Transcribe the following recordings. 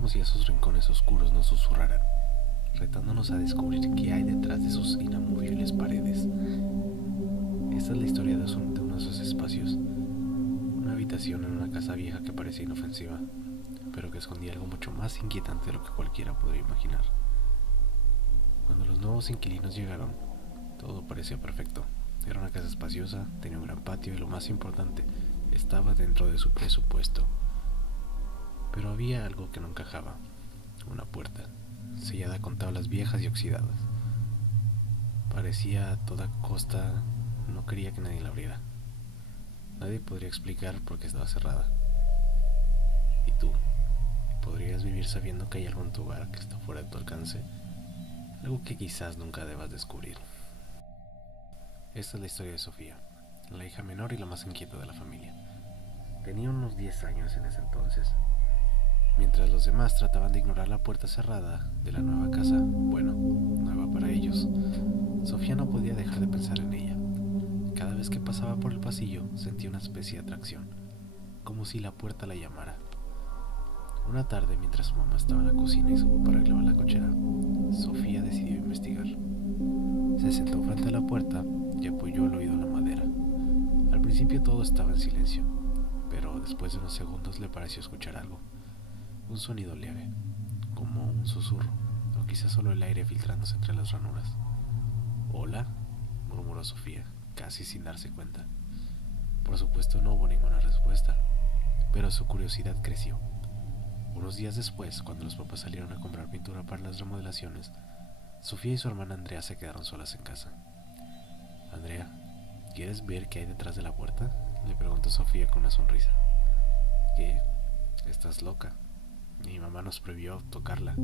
como si esos rincones oscuros nos susurraran, retándonos a descubrir qué hay detrás de sus inamovibles paredes. Esta es la historia de uno de esos espacios, una habitación en una casa vieja que parecía inofensiva, pero que escondía algo mucho más inquietante de lo que cualquiera podría imaginar. Cuando los nuevos inquilinos llegaron, todo parecía perfecto. Era una casa espaciosa, tenía un gran patio y lo más importante, estaba dentro de su presupuesto. Pero había algo que no encajaba, una puerta, sellada con tablas viejas y oxidadas. Parecía a toda costa, no quería que nadie la abriera. Nadie podría explicar por qué estaba cerrada. ¿Y tú? ¿Podrías vivir sabiendo que hay algo en tu hogar que está fuera de tu alcance? Algo que quizás nunca debas descubrir. Esta es la historia de Sofía, la hija menor y la más inquieta de la familia. Tenía unos 10 años en ese entonces. Mientras los demás trataban de ignorar la puerta cerrada de la nueva casa, bueno, nueva para ellos, Sofía no podía dejar de pensar en ella. Cada vez que pasaba por el pasillo sentía una especie de atracción, como si la puerta la llamara. Una tarde, mientras su mamá estaba en la cocina y su papá arreglaba la cochera, Sofía decidió investigar. Se sentó frente a la puerta y apoyó el oído en la madera. Al principio todo estaba en silencio, pero después de unos segundos le pareció escuchar algo. Un sonido leve, como un susurro, o quizás solo el aire filtrándose entre las ranuras. «Hola», murmuró Sofía, casi sin darse cuenta. Por supuesto no hubo ninguna respuesta, pero su curiosidad creció. Unos días después, cuando los papás salieron a comprar pintura para las remodelaciones, Sofía y su hermana Andrea se quedaron solas en casa. «Andrea, ¿quieres ver qué hay detrás de la puerta?», le preguntó Sofía con una sonrisa. «¿Qué? Estás loca. Mi mamá nos prohibió tocarla.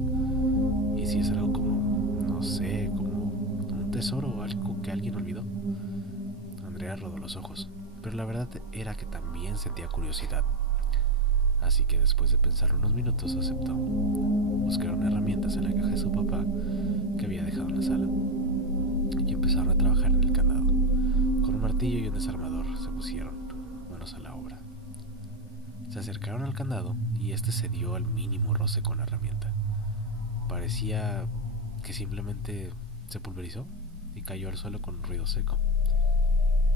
¿Y si es algo como, no sé, como un tesoro o algo que alguien olvidó?». Andrea rodó los ojos, pero la verdad era que también sentía curiosidad. Así que después de pensar unos minutos aceptó. Buscaron herramientas en la caja de su papá que había dejado en la sala y empezaron a trabajar en el candado. Con un martillo y un desarmador se pusieron manos a la obra. Se acercaron al candado y este se dio al mínimo roce con la herramienta. Parecía que simplemente se pulverizó y cayó al suelo con un ruido seco.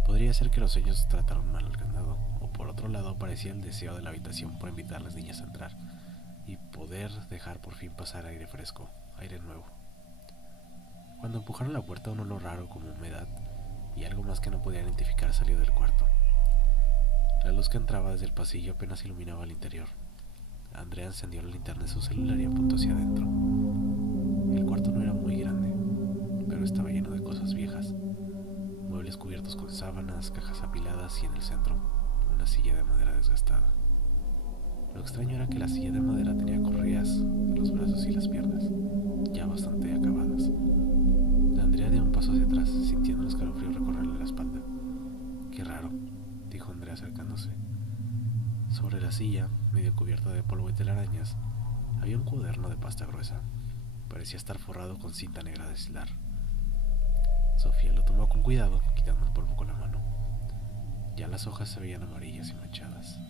Podría ser que los sueños trataron mal al candado, o por otro lado parecía el deseo de la habitación por invitar a las niñas a entrar y poder dejar por fin pasar aire fresco, aire nuevo. Cuando empujaron la puerta, un olor raro como humedad y algo más que no podían identificar salió del cuarto. La luz que entraba desde el pasillo apenas iluminaba el interior. Andrea encendió la linterna de su celular y apuntó hacia adentro. El cuarto no era muy grande, pero estaba lleno de cosas viejas. Muebles cubiertos con sábanas, cajas apiladas y en el centro, una silla de madera desgastada. Lo extraño era que la silla de madera tenía correas en los brazos y las piernas, ya bastante acabadas. Andrea dio un paso hacia atrás, sintiendo un escalofrío recorrerle la espalda. «Qué raro», dijo Andrea acercándose. Sobre la silla, medio cubierta de polvo y telarañas, había un cuaderno de pasta gruesa. Parecía estar forrado con cinta negra de aislar. Sofía lo tomó con cuidado, quitando el polvo con la mano. Ya las hojas se veían amarillas y manchadas.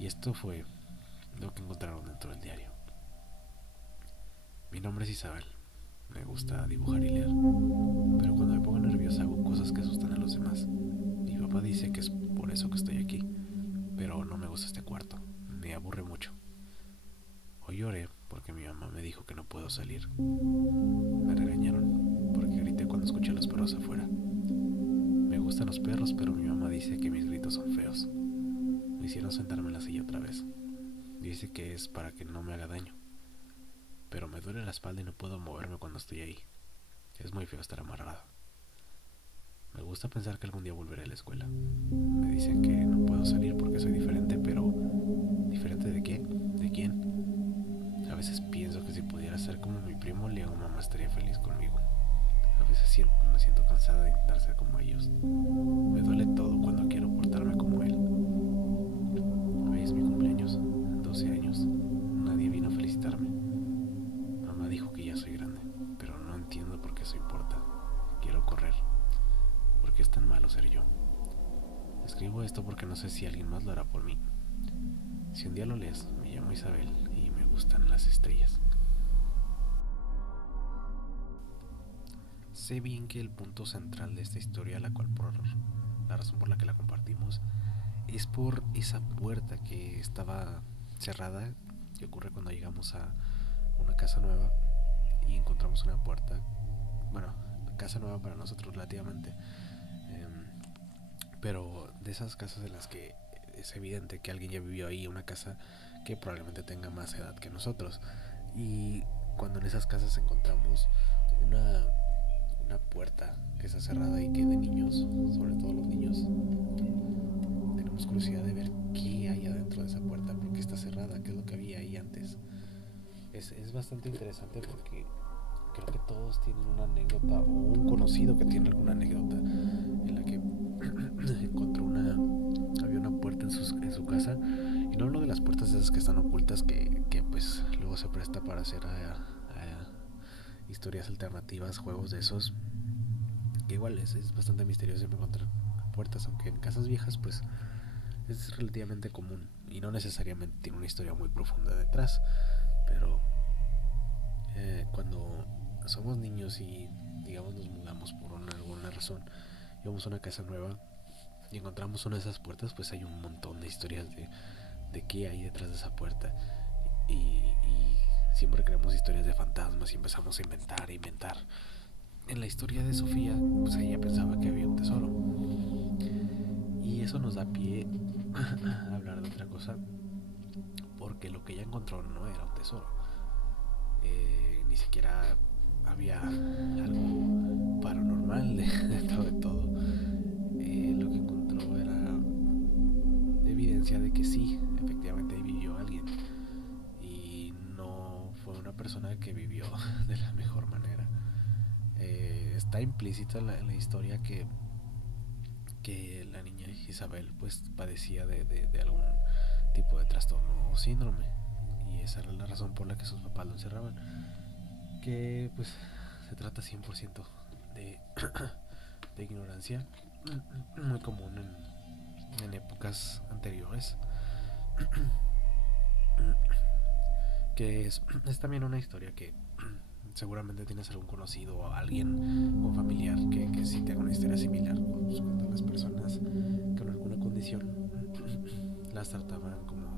Y esto fue lo que encontraron dentro del diario. «Mi nombre es Isabel. Me gusta dibujar y leer, pero cuando me pongo nerviosa hago cosas que asustan a los demás. Mi papá dice que es por eso que estoy aquí, pero no me gusta este cuarto. Me aburre mucho. Hoy lloré porque mi mamá me dijo que no puedo salir. Me regañaron porque grité cuando escuché a los perros afuera. Me gustan los perros, pero mi mamá dice que mis gritos son feos. Me hicieron sentarme en la silla otra vez. Dice que es para que no me haga daño, pero me duele la espalda y no puedo moverme cuando estoy ahí. Es muy feo estar amarrada. Me gusta pensar que algún día volveré a la escuela. Me dicen que no puedo salir porque soy diferente, pero ¿diferente de qué? ¿De quién? A veces pienso que si pudiera ser como mi primo, Leo, mamá estaría feliz conmigo. A veces me siento cansada de intentar ser como ellos. Me duele todo cuando quiero portarme como él. Hoy es mi cumpleaños, 12 años. Nadie vino a felicitarme. Mamá dijo que ya soy grande, pero no entiendo por qué eso importa. Quiero correr. ¿Por qué es tan malo ser yo? Escribo esto porque no sé si alguien más lo hará por mí. Si un día lo lees, me llamo Isabel y me gusta gustan las estrellas. Sé bien que el punto central de esta historia, la razón por la que la compartimos, es por esa puerta que estaba cerrada, que ocurre cuando llegamos a una casa nueva y encontramos una puerta, bueno, casa nueva para nosotros relativamente, pero de esas casas en las que es evidente que alguien ya vivió ahí, una casa que probablemente tenga más edad que nosotros. Y cuando en esas casas encontramos una, una puerta que está cerrada y que de niños, sobre todo los niños, tenemos curiosidad de ver qué hay adentro de esa puerta, por qué está cerrada, qué es lo que había ahí antes. Es bastante interesante porque creo que todos tienen una anécdota o un conocido que tiene alguna anécdota en la que encontró había una puerta en su casa. Y no hablo de las puertas esas que están ocultas, que pues luego se presta para hacer historias alternativas, juegos de esos, que igual es bastante misterioso encontrar puertas, aunque en casas viejas pues es relativamente común y no necesariamente tiene una historia muy profunda detrás. Pero cuando somos niños y digamos nos mudamos por alguna razón y vamos a una casa nueva y encontramos una de esas puertas, pues hay un montón de historias de qué hay detrás de esa puerta. Y siempre creamos historias de fantasmas y empezamos a inventar. En la historia de Sofía, pues ella pensaba que había un tesoro. Y eso nos da pie a hablar de otra cosa, porque lo que ella encontró no era un tesoro. Ni siquiera había algo paranormal dentro de todo. Lo que encontró era evidencia de que sí, efectivamente ahí vivió alguien. Y no fue una persona que vivió de la mejor manera. Está implícito en la historia que la niña Isabel pues padecía de algún tipo de trastorno o síndrome. Y esa era la razón por la que sus papás lo encerraban. Que pues se trata 100% de, de ignorancia, muy común en épocas anteriores. Que es también una historia que seguramente tienes algún conocido o alguien, un familiar que sí tenga una historia similar, pues, cuando las personas con alguna condición las trataban como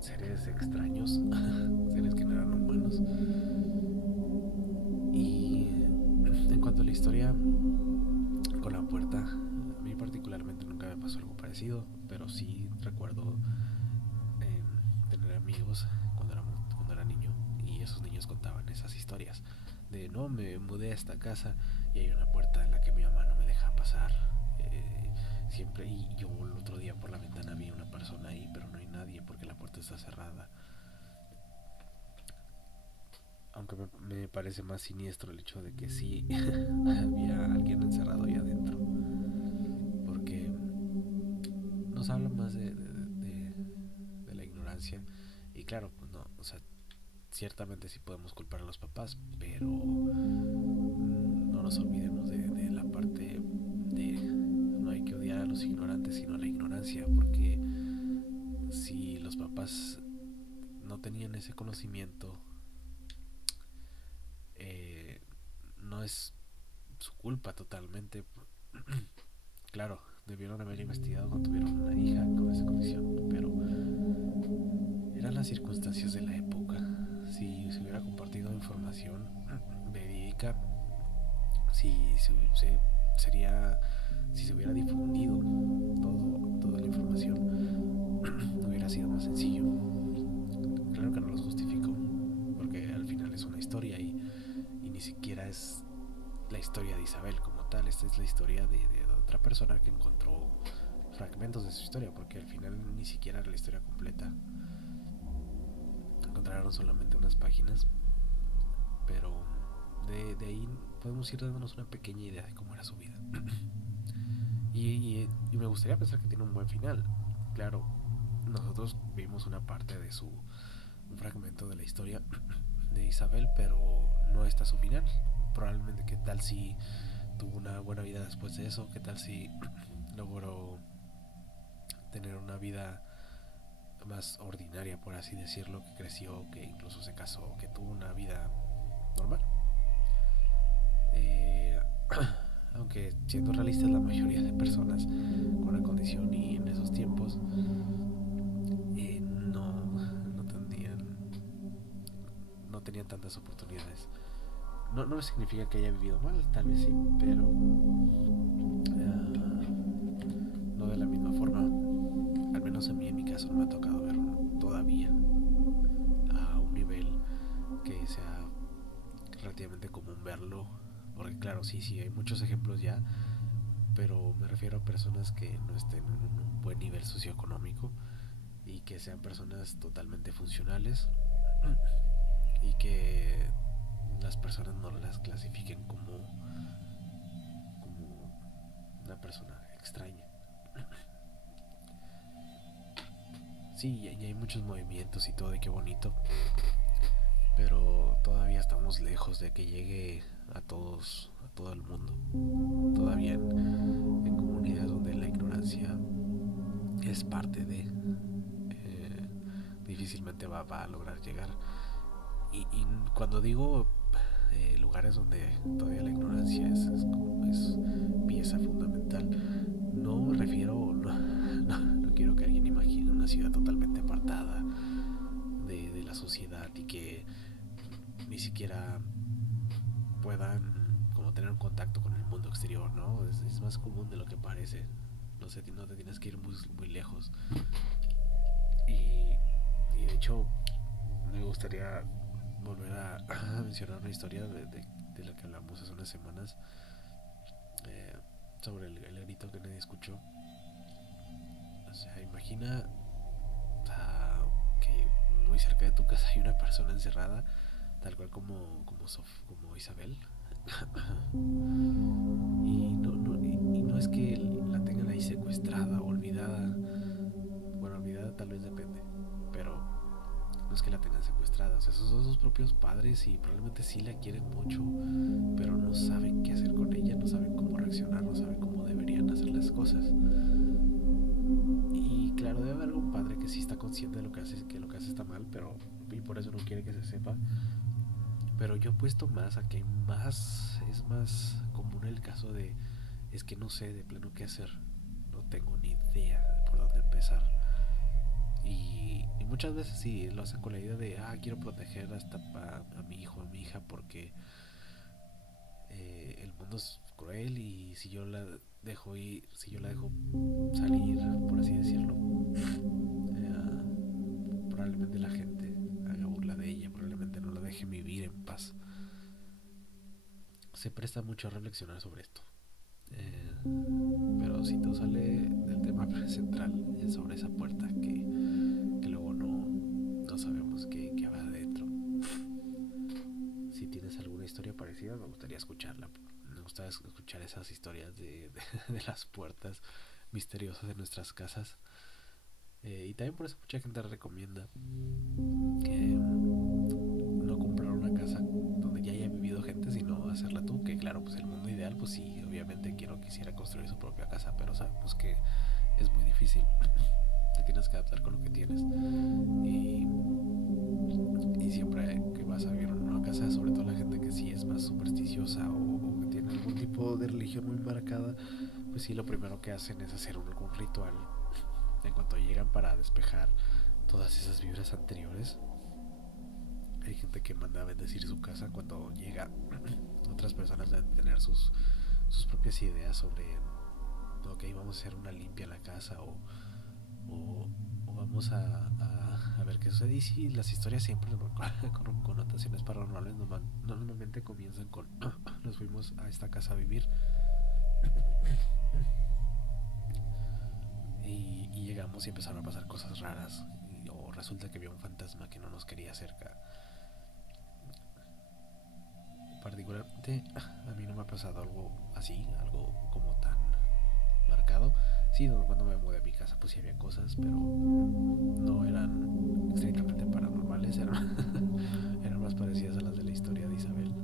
seres extraños, seres que no eran humanos. Y en cuanto a la historia con la puerta, a mí particularmente nunca me pasó algo parecido, pero sí recuerdo tener amigos cuando era niño, y esos niños contaban esas historias de no, me mudé a esta casa y hay una puerta en la que mi mamá no me deja pasar siempre, y yo el otro día por la ventana vi una persona ahí, pero no hay nadie porque la puerta está cerrada. Aunque me parece más siniestro el hecho de que sí había alguien encerrado ahí adentro, porque nos habla más de la ignorancia. Y claro, pues no, o sea, ciertamente sí podemos culpar a los papás, pero no nos olvidemos de la parte de no hay que odiar a los ignorantes, sino a la ignorancia, porque si los papás no tenían ese conocimiento, no es su culpa totalmente. Claro, debieron haber investigado cuando tuvieron una hija con esa condición, pero eran las circunstancias de la época. Si se hubiera compartido información verídica, si sería, si se hubiera difundido toda la información, hubiera sido más sencillo. Claro que no los justifico, porque al final es una historia y ni siquiera es la historia de Isabel como tal. Esta es la historia de otra persona que encontró fragmentos de su historia, porque al final ni siquiera era la historia completa. Encontraron solamente unas páginas, pero de ahí podemos ir dándonos una pequeña idea de cómo era su vida. Y me gustaría pensar que tiene un buen final. Claro, nosotros vimos una parte de un fragmento de la historia de Isabel, pero no está su final. Probablemente qué tal si tuvo una buena vida después de eso, qué tal si logró tener una vida más ordinaria, por así decirlo, que creció, que incluso se casó, que tuvo una vida normal. Eh, Aunque siendo realistas, la mayoría de personas con la condición y en esos tiempos no tenían tantas oportunidades. No significa que haya vivido mal, tal vez sí, pero no de la misma forma. Al menos a mí en mi caso no me ha tocado ver todavía a un nivel que sea relativamente común verlo. Porque claro, sí, hay muchos ejemplos ya, pero me refiero a personas que no estén en un buen nivel socioeconómico y que sean personas totalmente funcionales y que las personas no las clasifiquen como una persona extraña. Sí, y hay muchos movimientos y todo, y qué bonito, pero todavía estamos lejos de que llegue a todo el mundo. Todavía en comunidades donde la ignorancia es parte de, difícilmente va a lograr llegar. Y cuando digo lugares donde todavía la ignorancia es pieza fundamental, no me refiero, no quiero que alguien imagine una ciudad totalmente apartada de la sociedad y que ni siquiera puedan como tener un contacto con el mundo exterior, ¿no? Es más común de lo que parece. No sé, no te tienes que ir muy lejos. Y de hecho, me gustaría volver a mencionar una historia de la que hablamos hace unas semanas, eh, sobre el grito que nadie escuchó. O sea, imagina, o sea, que muy cerca de tu casa hay una persona encerrada, tal cual como Isabel. Y no es que la tengan ahí secuestrada, olvidada. Bueno, olvidada tal vez depende, pero no es que la tengan secuestrada. O sea, esos son sus propios padres y probablemente sí la quieren mucho, pero no saben qué hacer con ella, no saben cómo reaccionar, no saben cómo deberían hacer las cosas. Y claro, debe haber algún padre que sí está consciente de lo que hace, que lo que hace está mal, pero y por eso no quiere que se sepa. Pero yo apuesto más a que es más común el caso de es que no sé de plano qué hacer, no tengo ni idea de por dónde empezar. Y muchas veces sí lo hacen con la idea de, quiero proteger hasta a mi hijo, a mi hija, porque el mundo es cruel y si yo la dejo ir, si yo la dejo salir, por así decirlo, probablemente la gente haga burla de ella, probablemente no la deje vivir en paz. Se presta mucho a reflexionar sobre esto. Eh, pero si todo sale del tema central, es sobre esa puerta que luego no sabemos qué habrá adentro. Si tienes alguna historia parecida, me gustaría escucharla. Me gusta escuchar esas historias de las puertas misteriosas de nuestras casas. Y también por eso mucha gente recomienda que no comprar una casa donde ya haya vivido gente, sino hacerla tú. Que claro, pues el mundo ideal, pues sí, obviamente quisiera construir su propia casa, pero sabemos que es muy difícil. Te tienes que adaptar con lo que tienes. Y, y siempre que vas a vivir en una casa, sobre todo la gente que sí es más supersticiosa o que tiene algún tipo de religión muy marcada, pues sí, lo primero que hacen es hacer algún ritual en cuanto llegan para despejar todas esas vibras anteriores. Hay gente que manda a bendecir su casa cuando llega. Otras personas deben tener sus propias ideas sobre, ok, vamos a hacer una limpia en la casa o vamos a ver qué sucede. Y sí, las historias siempre con connotaciones paranormales normalmente comienzan con nos fuimos a esta casa a vivir y llegamos y empezaron a pasar cosas raras. O resulta que había un fantasma que no nos quería cerca. Particularmente a mí no me ha pasado algo así, algo como tan marcado. Sí, cuando me mudé a mi casa pues sí había cosas, pero no eran estrictamente paranormales, eran más parecidas a las de la historia de Isabel,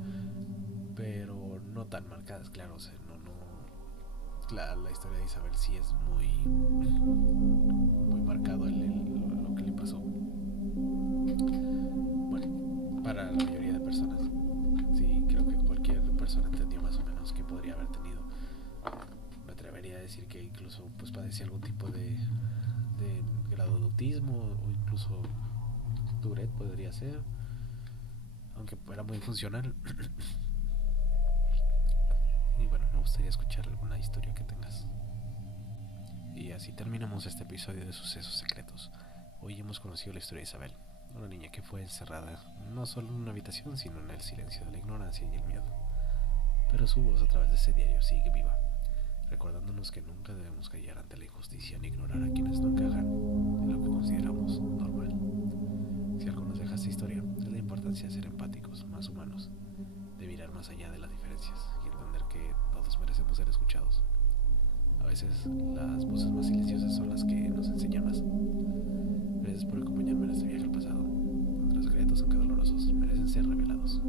pero no tan marcadas, claro. O sea, no, la historia de Isabel sí es muy autismo o incluso Tourette podría ser, aunque era muy funcional. Y bueno, me gustaría escuchar alguna historia que tengas. Y así terminamos este episodio de Sucesos Secretos. Hoy hemos conocido la historia de Isabel, una niña que fue encerrada no solo en una habitación, sino en el silencio de la ignorancia y el miedo. Pero su voz a través de ese diario sigue viva, recordándonos que nunca debemos callar ante la injusticia ni ignorar a quienes no encajan en lo que consideramos normal. Si algo nos deja esta historia, es la importancia de ser empáticos, más humanos, de mirar más allá de las diferencias y entender que todos merecemos ser escuchados. A veces las voces más silenciosas son las que nos enseñan más. Gracias por acompañarme en este viaje al pasado, donde los secretos, aunque dolorosos, merecen ser revelados.